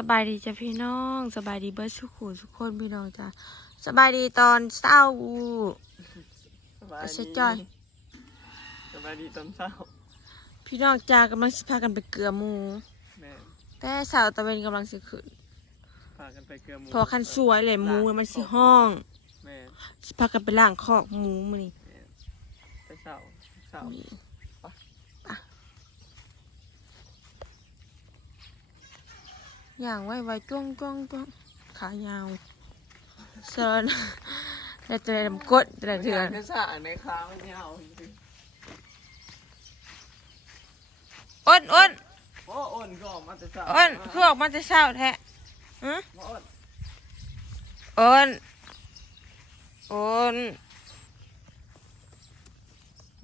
สบายดีจ้ะพี่น้องสบายดีเบิร์ดสุขุทุกคนพี่น้องจ้ะสบายดีตอนเศร้าสบายเสีดียจอยสบายดีตอนเช้า พี่น้องจ้ากำลังสิพากันไปเกลือหมู แม่แต่สาวตะเวนกำลังสิขึ้นพากันไปเกลือหมูพอคันสวยเลยหมูมันสิห้องแม่สิพากันไปล่างคอกหมูมื้อนี้แม่ไปเช้าเช้า นี่ปะ อย่างไว้ไว้จ้วงจ้วงจ้วงขายาวเซินแล้วจะได้ดำกดแต่ละเถื่อนไม่สะในค้าไม่เอาจริงอ้นอ้นๆโอ้อ้นก็ออกมาแต่เช้าอ้นคือออกมาจะเช้าแท้ฮะมาอ้นอ้นอ้น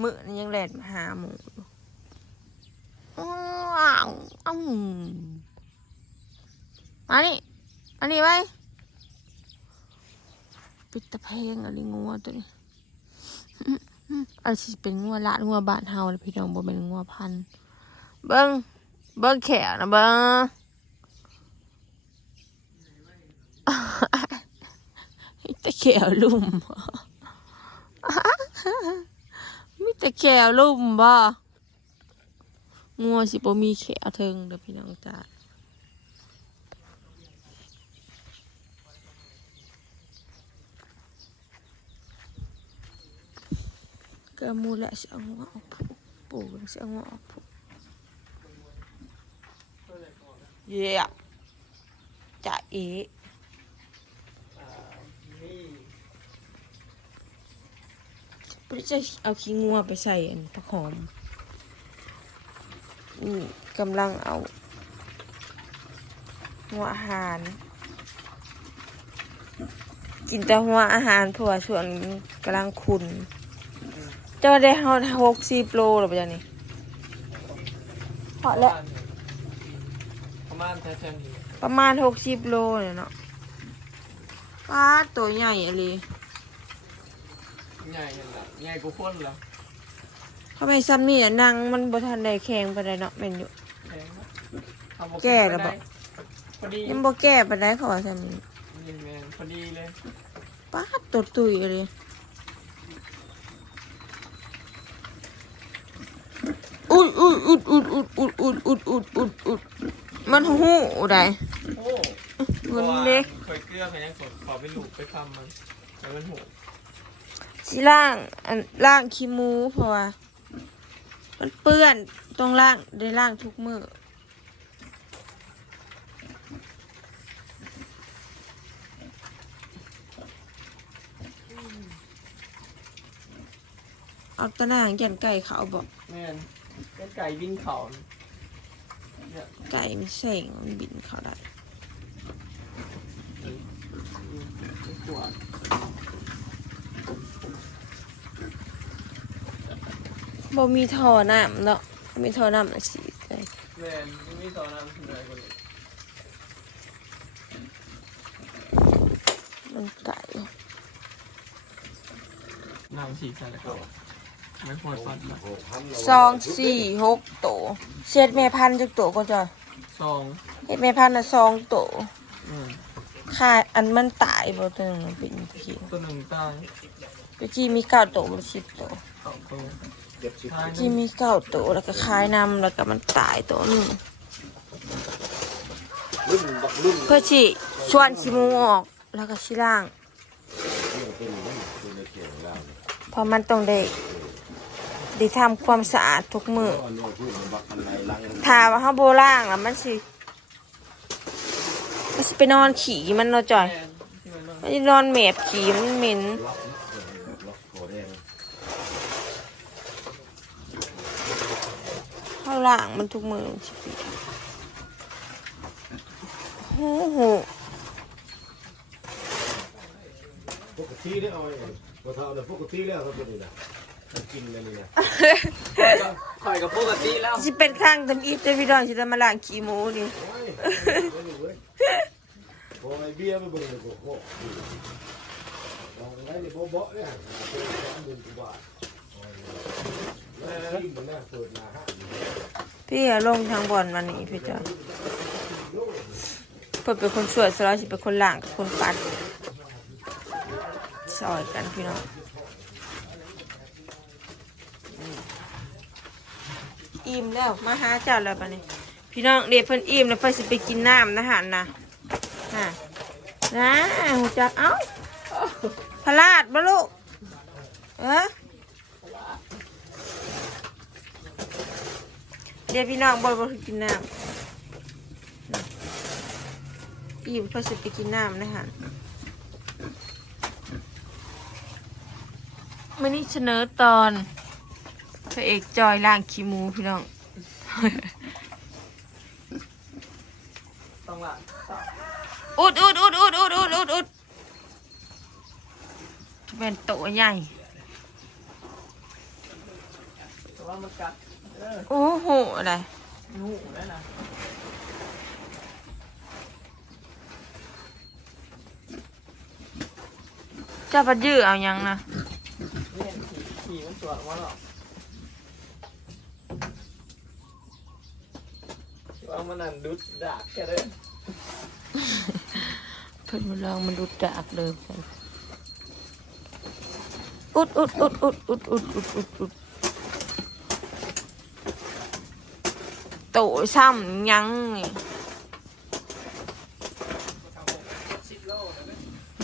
มือนี่ยังแลดมาหาหมูอยู่อ้าวอ้าว มานี่มานี่ไปปิดตะเพงอะไรงัวตัวนี้อันสิเป็นงัวละงัวบานเฮาเลยพี่น้องบ่เป็นงัวพัน เบิ้งเบิ้งแขวนะเบิ้งมีแต่แขวลุ่มมีต่แขวลุ่มบ่งัวสิบ่มีแขวเทิงเด้อพี่น้องจ้า Kamu lah seorang apa? Bukan seorang apa? Yeah. Tak eh. Boleh saya au ki ngua ไปใส่อันผักหอมนี่กำลังเอาหัวอาหาร กินแต่หัวอาหารเพราะว่าช่วงกำลังคุณ จ้าได้เฮาหกสิบโลหรือเปล่านี่เพาะแล้วประมาณแท้ๆนี้ประมาณหกสิบโลเนี่ยเนาะป้าดตัวใหญ่อะไรใหญ่เห็นละใหญ่กว่าคนละทำไมซ้ำนี่อะนั่งมันบ่ทันได้แข็งไปได้เนาะแม่นอยู่แพงนะเอาบ่แก่แล้วบ่พอดี Dạ. ยังบ่แก้ไปได้เขาว่าซ้ำนี่นี่แม่นพอดีเลยป้าดตัวตุยเลยอุดอุด อุดอุดอุดอุดอุดอุดอุดอุดอุดมันหูได้โอ้มันเล็กเคยเกลือไปยังสดขอไปลูกไปทำมันแล้วมันหูสิล่างอันล่างขี้หมูเพราะว่ามันเปื้อนต้องล่างได้ล่างทุกมือเอาตะนางแก่นไก่เขาบอกแม่ นเป็นไก่บินเขาเนี่ยไก่มันแสงมันบินเขาได้เป็นขวดบ่มีท่อน้ำเนาะบ่มีท่อน้ำนะสิได้แม่นยังมีตอนนั้นเหนื่อยกว่านี้มันไก่ น้ำฉีดใส่แล้วก็ ไม่ควรฟันนะสองสี่หกโตเศษแม่พันธุ์จักโตก็จะสองเฮ็ดแม่พันธุ์น่ะสองโตอืมค่าอันมันตายบ่ตัวหนึงมันเป็นตะกี้ตัวหนึ่งตายตะกี้มีเก้าโตมันสิบโตสองตัวตะกี้มีเก้าโตแล้วก็คายนำแล้วก็มันตายโตหนึงเพื่อสิชวนสิหมูออกแล้วก็สิล้าง เพราะมันต้องได้ ได้ทำความสะอาดทุกมือถ้าว่าเฮาโบล่างแล้วมันสิมันสิไปนอนขี่มันเนาะจ่อยมันนสินอนแมบขี่มันเหม็นเฮาล่างมันทุกมือมันสิเปีโอ้โหปกติได้เอาไอ้พอเท่าเนี่ยปกติแล้วครับตัวนี้นะมันกินกันนี่นะข่อยกับปกติแล้วสิเป็นข้างทำอีฟเด้อพี่น้องสิได้มาล้างขี้หมูนี่โอ้ยไม่รู้เว้ยพอไอ้เบี้ยไปเบิ่งเลยก็โอ้โหลองได้เลยเบาๆเนี่ยเป็นสองหมื่นกว่าบาทแล้วที่มันน่าเปิดมาห้าพี่อะลงทางบ่อนมานี่พี่จ้อยโลพิ่นเป็นคนสวยสลอยสิเป็นคนล่างกับคนปัดซอยกันพี่น้อง อิ่มแล้วมาหาเจ้าแล้วปะนี่พี่น้องเด็กเพิ่นอิ่มแล้วเพิ่นสิไปกินน้ำนะหันนะฮะนะหูจักเอ้าพลาดบ่ลูกเออเดี๋ยวพี่น้องบ่บ่กินน้ำอิ่มเพื่อสิไปกินน้ำนะคะมื่อนี้เสนอตอน พระเอกจอยล่างขี้หมูพี่น้องต้องละสามอุดอุดอุดอุดอุดอุดอุดอุดเป็นโตใหญ่แต่ว่ามันกัดเออโอ้โหอะไรงูนั่นนะเจ้าพัดยื้อเอายังนะเนี่ยขี่ขี่มันสวนออกมาหรอ กว่ามันนั่นดุดดากแค่เด้อเพิ่นมาลองมันดูดดากเลยเพิ่นอุดอุดอุดอุดอุดอุดอุดอุดอุดโตซ้ำยังนี่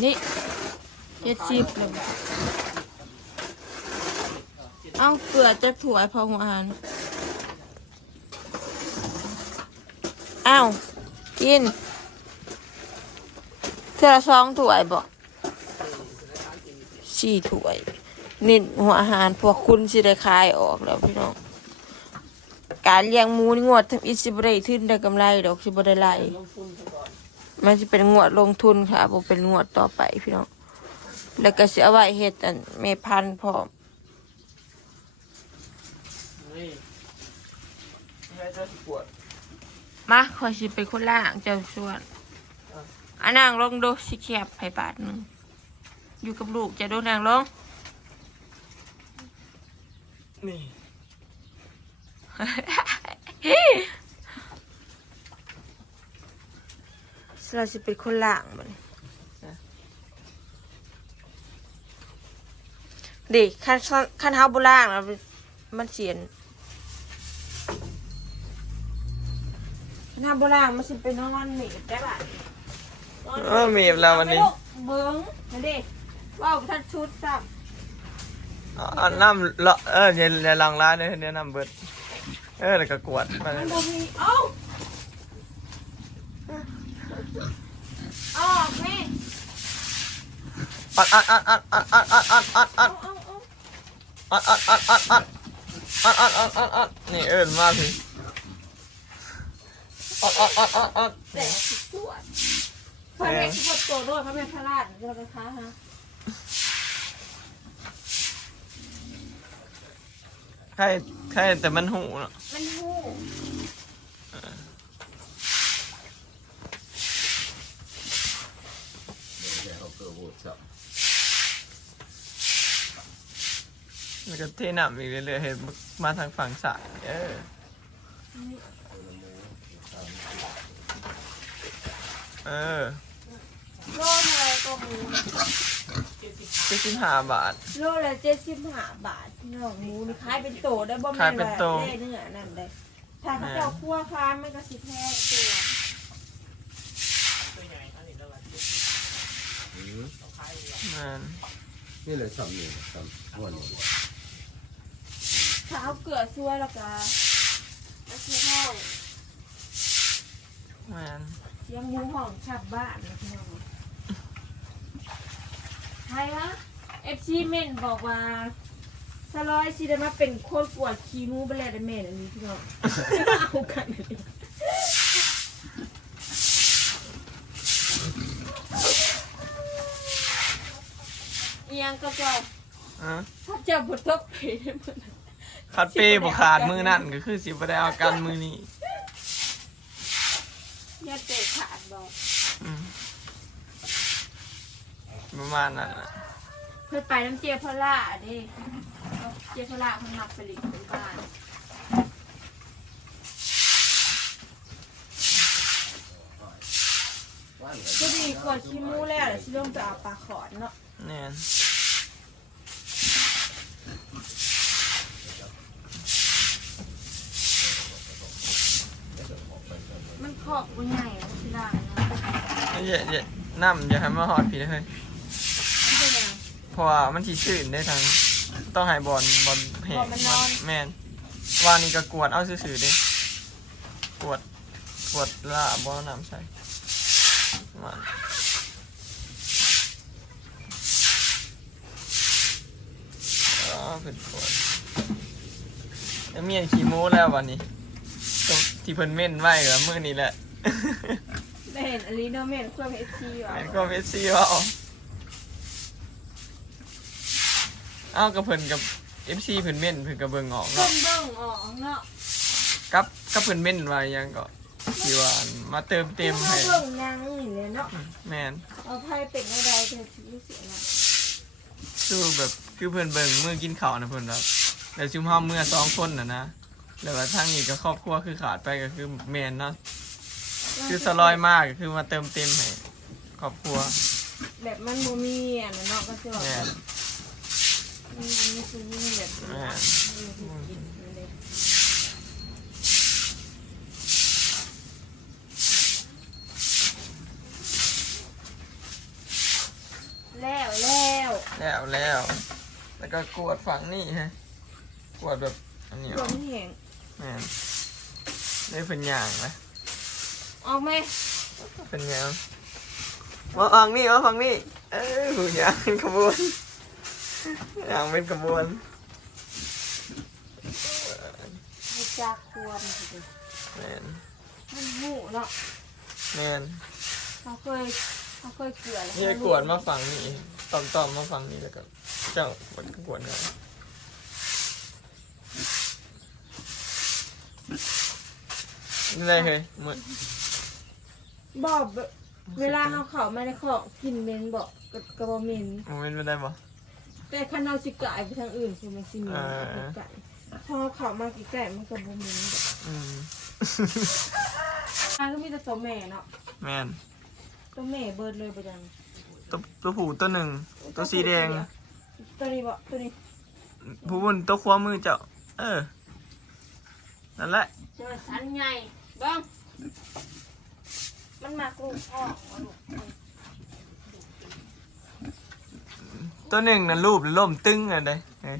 นี่เจ็ดสิบเลยเอาเกลือจะถวยพอหัวหัน อาว กินเท่าละสองถ้วยบอกสี่ถ้วยนี่หัวอาหารพวกคุณสิได้ขายออกแล้วพี่น้อง การเลี้ยงหมูนี่งวดทำอิสิบได้ทึ้นได้กำไรดอกสิบได้ไล่ลงทุนซะก่อนมันจะเป็นงวดลงทุนค่ะบ่เป็นงวดต่อไปพี่น้อง แล้วก็สิเอาไว้เฮ็ดอันเมพันพร้อมนี่ให้เจ้าสิปวด มาคอยสิเป็นคนล่างเจ้าชวนอันนางลงดูสิเขียบไผ่บาทหนึ่งอยู่กับลูกจะดูนางลง นี่ สลาสิเป็นคนล่างมันดิขั้นขั้นเฮาบ่ล่างแล้วมันเสียน ขั้นเฮาบ่ล่างมันสิไปนอนหนีบได้บ่ะนอนเออมีบแล้ววันนี้เบิ้งนั่นดิว่าวท่านชุดซ้เอาเอาน้ำเลาะเออเย็นอย่าลังร้านเนี่ยเนี่ยน้ำเบิดเออแล้วก็กวดไปำมันบ่มีเอ้าเอาออกแม่อัดอัดอัดอัดอัดอัดอัดอัดอัดเอาอัดเอาเอาอัดอัดอัดอัดอัดอัดอัดอัดอัดนี่เอิญมาสิอัดอัดอัดอัดอัด แต่สิสวดพระแม่ที่พดโตด้วยพระแม่พระราชเจ้านะคะฮะใครใครแต่มันหูเนาะมันหูแล้วก็เทน้ำอีกเรื่อยๆเห็นมาทางฝั่งซ้ายเออ เออโลเท่าไหรตัวหมูเจ็ดสิบห้าบาท โลละเจ็ดสิบห้าบาทพี่น้องหมูนี่ขายเป็นโตได้บ่แม่ขายเป็นโต ว่าเล่เนื้อนั่นได้ถ้าเขาเจ้าคั่วค้านมันก็สิแพงตัวนั่นนี่เลยสับนี่สับม้วนถ้าเอาเกลือช่วยแล้วก็เอาเชียงห้องนั่น เชียงหมูห้องขับบ้านนะพี่น้องใครฮะเอฟซีเมนบอกว่าสลอยซีได้มาเป็นโคตรปวดขี้หมูไปแล้วได้เมนอันนี้พี่น้องเอากันเลยเอียงก็เจ้าอะถ้าเจ้าบทตกไปได้หมด คัดเป้บขาดมือนั่นก็คือสิบได้เอากันมือนี้ อย่าเตะขาดบอกอืมประมาณนั้นน่ะเพื่อไปน้ำเจียพล่าดิเอาเจียพล่าคนหนักผลิตเป็นบ้านกดขี้มูแล้วเดี๋ยวสิลงไปเอาปลาขอนเนาะ แน่น ขอบมันใหญ่อะสิล่ะเนาะอย่าอย่าน้ำอย่าให้มาหอดผีเลยมันเป็นยังเพราะว่ามันทีชื่นได้ทางต้องให้บอลบอลแหบอลมันนอนแมนว่านี่ก็กวดเอาซื่อๆเด้กวดกวดละบอลน้ำใส่มันอ๋อเป็นกวดแล้วเมียนขี้โม้แล้ววันนี้ตรง ที่เพิ่นเม่นไว้แล้วมื้อนี้แหละได้เห็นอลีโนเมนเครื่องเอชซีว่ะแม่นก็เมสซี่ว่าเอาเอ้าวกับเพิ่นกับ FC เพิ่นเม่นเพิ่นก็เบิ่งออกเพิ่เนาะนเบิ่งออกเนาะกับกับเพิ่นเม่นไว้หยังก็ที่ว่ามาเติมเต็มให้ให้เบิ่งยังนี่เลยเนาะแม่น เอาไพ่เป็นอะไรเธอชีวิตเสียนะคือแบบคือเพิ่นเบิ่งมื้อกินข้าวนะเพิ่นแบบแล้วซุมเฮาเมื่อสองคนน่ะนะ แล้วว่าทางนี้ก็ครอบครัวคือขาดไปก็คือแม่นเนาะคือสลอยมากก็คือมาเติมเต็มให้ครอบครัวแบบมันบ่มีอะนะเนาะก็จะแบบแม่นมันมีคือมีแบบแม่นแล้วแล้วแล้วแล้วแล้วก็กวดฝั่งนี่ฮะกวดแบบอันนี้รอวอกมแห่ง แม่นได้เป็นอย่างนะออกไหมเป็นไงวะมาฟังนี่มาฟังนี่เอ้ยหูยางเป็นขบวนยางเป็นขบวนให้จักควรสิแมนมันหูเนาะแมนเขาเคยเขาเคยเกลือแล้วนี่กวดมาฟังนี่ตอมตอมๆมาฟังนี่แล้วก็เจ้ากวดก็กวดกัน นี่อะไรเฮ้ยเหมือนบอกแบบเวลาเขาเข้ามาในของกินเหม็นบอกกับกระบอกเหม็นโมเมนต์ไม่ได้ปะแต่คันเราสิกลายไปทางอื่นคือมันสิเหม็นเออไก่พอเข้ามาใกล้ๆมันก็บ่เหม็นแบบอืมอันก็มีแต่ตัวแม่เนาะแมนตัวแม่เบิดเลยประจังตัวตัวผู้ตัวหนึ่งตัวสีแดง ตัวนี้บ่ตัวนี้ผู้บุญตัวขวามือเจ้า เออ นั่นแหละจะมาสันใหญ่เบ้างมันมากลูกพ่อเอาลูกตัวหนึ่งน่ะรูปล่มตึ้งเลยเด้เอ้ย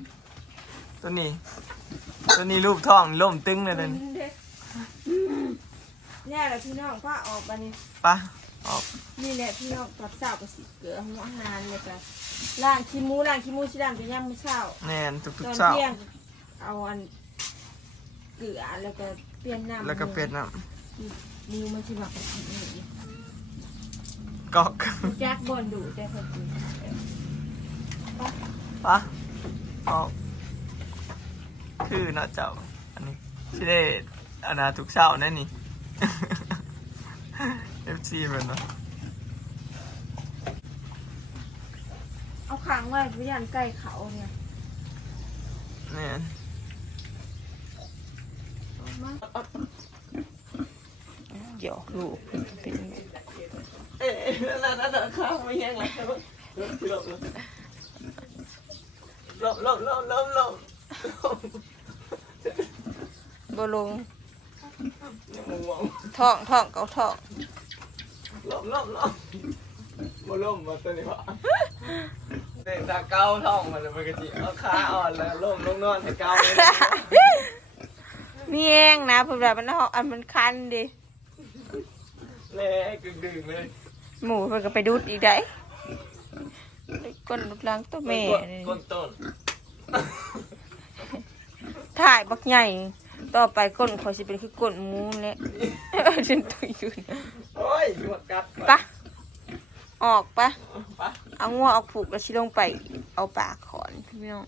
ตัวนี้ ตัวนี้รูปท้องล่มตึ้งเลยเด้เด็กเนี่ยแหละพี่น้องพ่อออกมานี่ปะออกนี่แหละพี่น้องตัดสาวกับสีเกลือหัวอาหารเลยกันล้างขี้หมูล้างขี้หมูชิล้างจะย่ำมือเช้าแน่นทุตกอนๆเช้าเที่ยงเอาอัน เกลือแล้วก็เปลี่ยนน้ำแล้วก็เป็ดน้หมูมันชิบักกับขี้นี่ำกอกแจ็คบอลดูแต่คนกินปะออกคือเนาะเจ้า อันนี้ชิได้อันนาทุกเช้าแน่นี่ FC เป็นเนาะเอาขังไว้พยานใกล้เขาเนี่ยแน่น เดี๋ยวลูกเป็นเอ๊ะนั่นนั่นนั่นข้าวไม่แห้งเลยลบลบลบลบลบลบบลงท้องท้องเกาท้องลบลบลบมาล่มาตัวนี้วะเด็กตาเกาท้องมันเลยมันก็จีเอาขาอ่อนแล้วล่มลงนอนให้เกาเลย มีเองนะเพื่อนมันอันมันคันดิเล่กึ่งดึงเลยหมูมันก็ไปดูดอีกได้ก้นลูกหล้างตัวแม่ก้นต้นถ่ายบักใหญ่ ต่อไปก้นขอยสิเป็นคือก้นหมูแหละฉันตุยอยู่นะโอ้ยหมดกัดปะออกปะปะเอางัวเอาผูกแล้วชิลงไป เอาปากขอนพี่น้อง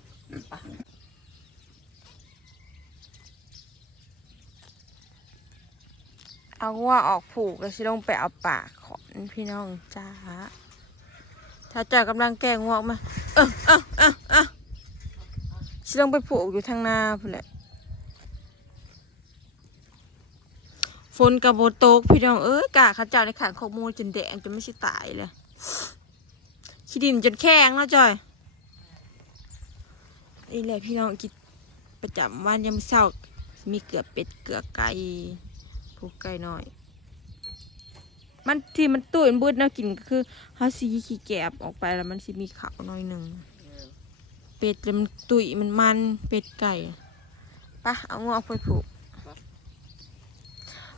เอางัวออกผูกแล้วชิลงไปเอาปากขอนพี่น้องจ้าถ้าเจ้ากำลังแกงงวอกมา เออเออเออเออชิลงไปผูกอยู่ทางหน้าพุ่นแหละฝนกับโบโตกพี่น้องเอ้ยกาเขาเจ้าในขางขอกมูจนแดงจนไม่ใช่ตายเลยขี้ดินจนแข็งแล้วจอยนี่แหละพี่น้องกินประจำวันยามอเช้ามีเกลือเป็ดเกลือไก่ ผูกไก่น้อย มันที่มันตุ้ยมันบืดแน่ากินก็คือเฮาซีขี้แกบออกไปแล้วมันสิมีขาวหน้อยหนึ่งเป็ดแล้วมันตุ้ยมันมันเป็ดไก่ปะเอางวออกไปผูก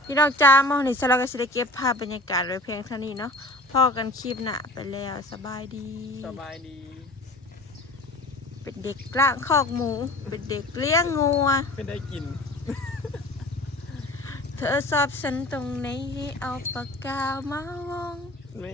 พี่น้องจ้ามาในสลักก็สิได้เก็บภาพบรรยากาศไว้เพียงเท่านี้เนาะพอกันคลิปหน้าไปแล้วสบายดี สบายดี เป็นเด็กล่างคอกหมู เป็นเด็กเลี้ยงงัวไม่ได้กินเธอสอบฉันตรงไหนให้เอาปากกามาวงไม่